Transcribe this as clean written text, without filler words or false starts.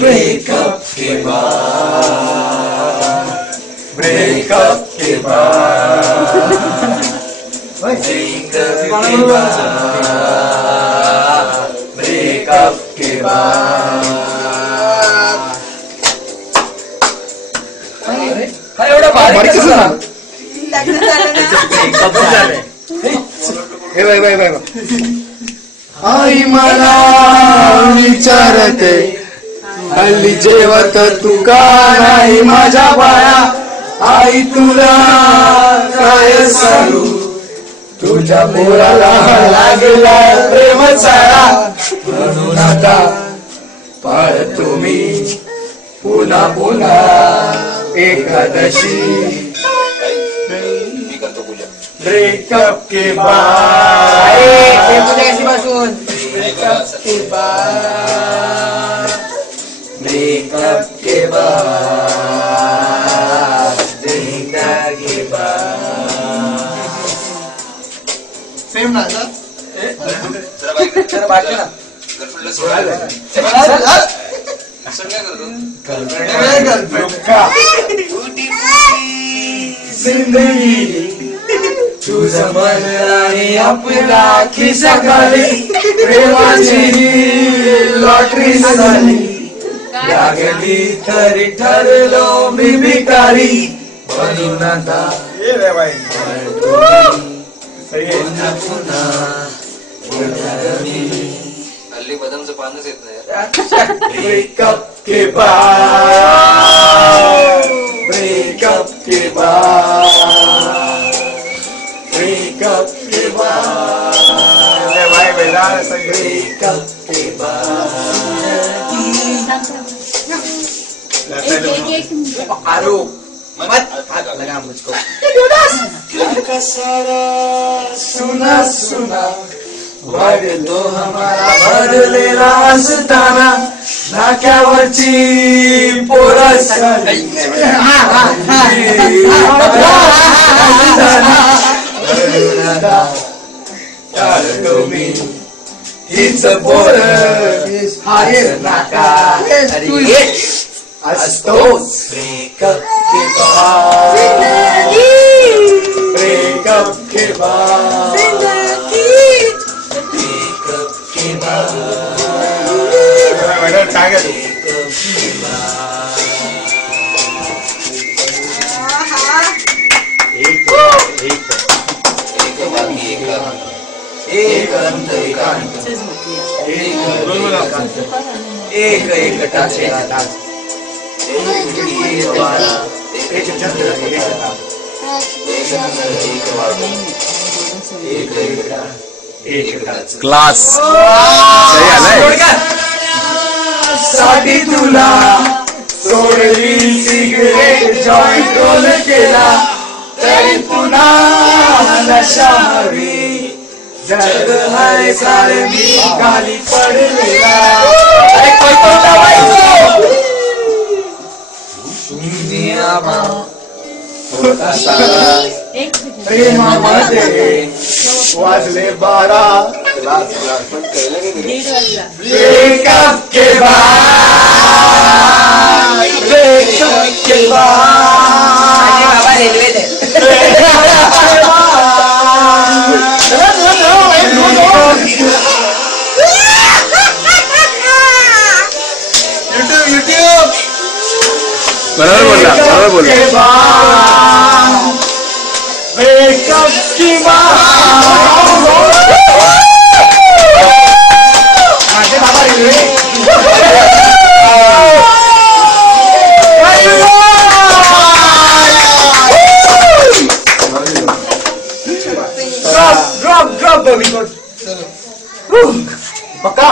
Breakup के बाद, breakup के बाद, breakup के बाद। हा एवढा बारीक कसा ब्रेकअप झालंय? हे बाय बाय बाय आई मला विचारते हल्ली जेवत तू का नाही माझ्या बाया, आई तुला काय सांगू तुझ्या पोराला लागला प्रेम चाळा, म्हणून आता पाळतो मी पुन्हा पुन्हा एकादशी। ब्रेकअप के बाद, ब्रेकअप के बाद, ब्रेकअप के बाद, जिंदगी के बाद। सेम ना जरा बाकी ना जिंदगी तुझं मन आणि आपला खिसा खाली प्रेमाची लॉटरी झाली, लागली तरी ठरलो मी भिकारी, म्हणून आता पुन्हा पुन्हा हल्ली बदामचं पानच येत नाही। ब्रेकअप के बाद, ब्रेकअप के बाद, ब्रेकअप के बाद, ब्रेकअप के बाद। मत लगा मुझको का सारा सुना सुना भाग तो हमारा बदलेला असताना, नाक्यावरची पोरं टाळतो मी हीच पोर हाय नाका असतोच। ब्रेकअप के बाद, ब्रेकअप के बाद, ब्रेकअप के बाद, एक एक टाचे क्लास साठी तुला सोडली सिगरेट जॉईंट रोल केला, तरी पुन्हा नशावी जग हाय सारे मी खाली पडलेला। प्रेमामध्ये वाजले 12, ब्रेकअप के बाद, ब्रेकअप के बाद, यूट्यूब बराबर बोलला, बराबर बोलला। ब्रेकअप की बात माझे बाबा रेल्वे ड्रॉप ड्रॉप पक्का